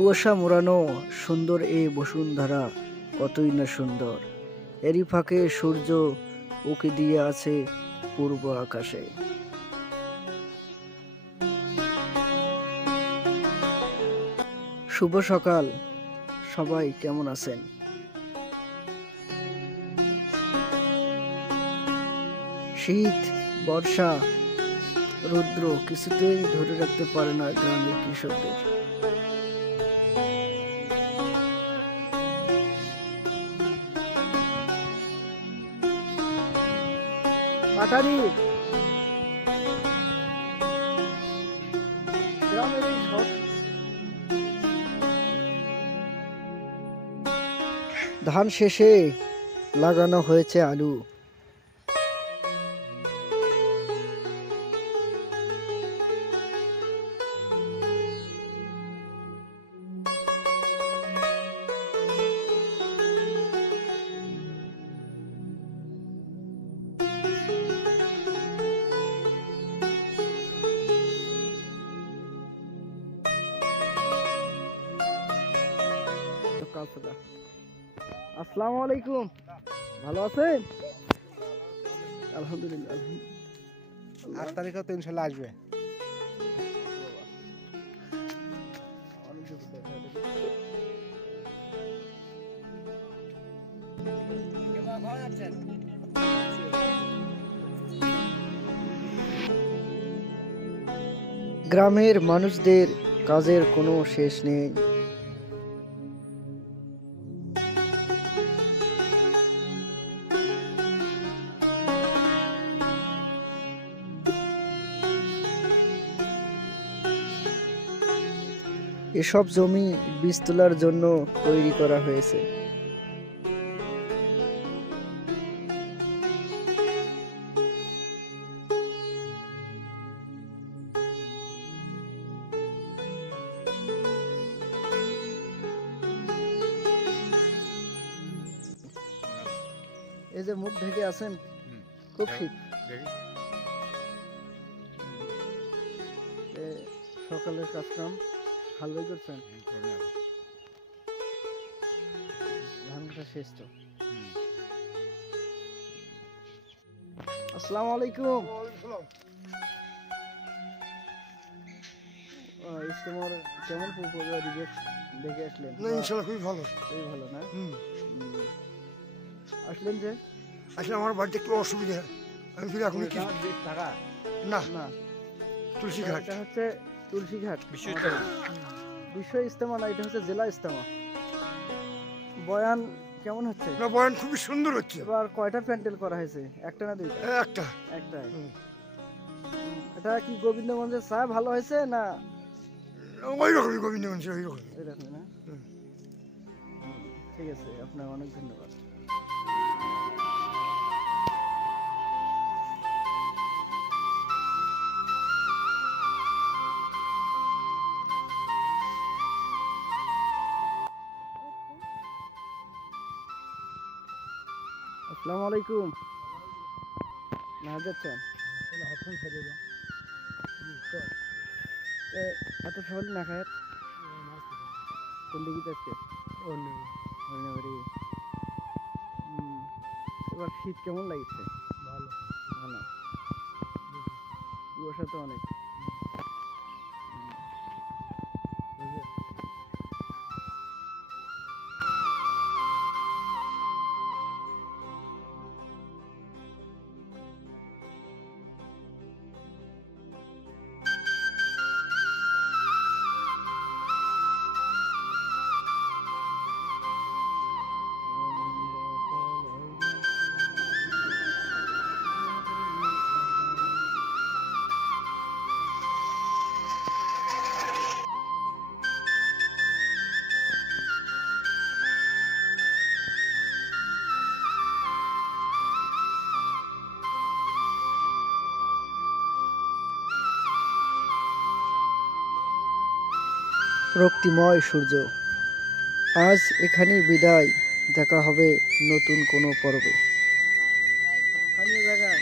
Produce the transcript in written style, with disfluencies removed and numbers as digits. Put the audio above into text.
কুয়াশা মোড়ানো সুন্দর এই বসুন্ধরা কতই না সুন্দর। এরই ফাঁকে সূর্য উঁকি দিয়ে আছে পূর্ব আকাশে। শুভ সকাল, সবাই কেমন আছেন? শীত, বর্ষা, রৌদ্র কিছুতেই ধরে রাখতে পারে না গ্রামের কৃষকদের। পাটারি গ্রামের এই ধান শেষে লাগানো হয়েছে আলু। আসসালামু আলাইকুম, ভালো আছেন? আলহামদুলিল্লাহ। 8 তারিখে তো ইনশাল্লাহ আসবে। গ্রামের মানুষদের কাজের কোনো শেষ নেই। এসব জমি বীজ তোলার জন্য তৈরি করা হয়েছে। এই যে মুখ ঢেকে আছেন, খুব শীত। সকালের কাজ কাম হালবাই করছেন, ধান কাটা শেষ তো। আসসালামু আলাইকুম। ইস্তেমার কেমন দেখে আসলেন? না ইনশাআল্লাহ খুবই ভালো। খুবই ভালো না? আসলেন যে? আসলে আমার বাড়িতে একটু অসুবিধা, আমি ফিরে এখন কি টাকা না না তুলসীঘাট। এটা হচ্ছে তুলসীঘাট বিশ্ব ইস্তেমা না, এটা হচ্ছে জেলা ইস্তেমা। বয়ান কেমন হচ্ছে? না বয়ান খুবই সুন্দর হচ্ছে। এবার কয়টা প্যান্ডেল করা হয়েছে? একটা না দুইটা? একটাই। এটা কি গোবিন্দগঞ্জের চা ভালো হয়েছে না ওই রকমই গোবিন্দগঞ্জ? ওই রকম না? ঠিক আছে, আপনার অনেক ধন্যবাদ। আসসালামু আলাইকুম। না যাচ্ছেন এত সহজ না খায়? কোন দিকে আজকে? এবার শীত কেমন লাগছে? ভালো ভালো। কুয়াশা তো অনেক। রক্তিময় সূর্য, আজ এখানেই বিদায়। দেখা হবে নতুন কোনো পর্বে। স্থানীয় জায়গায়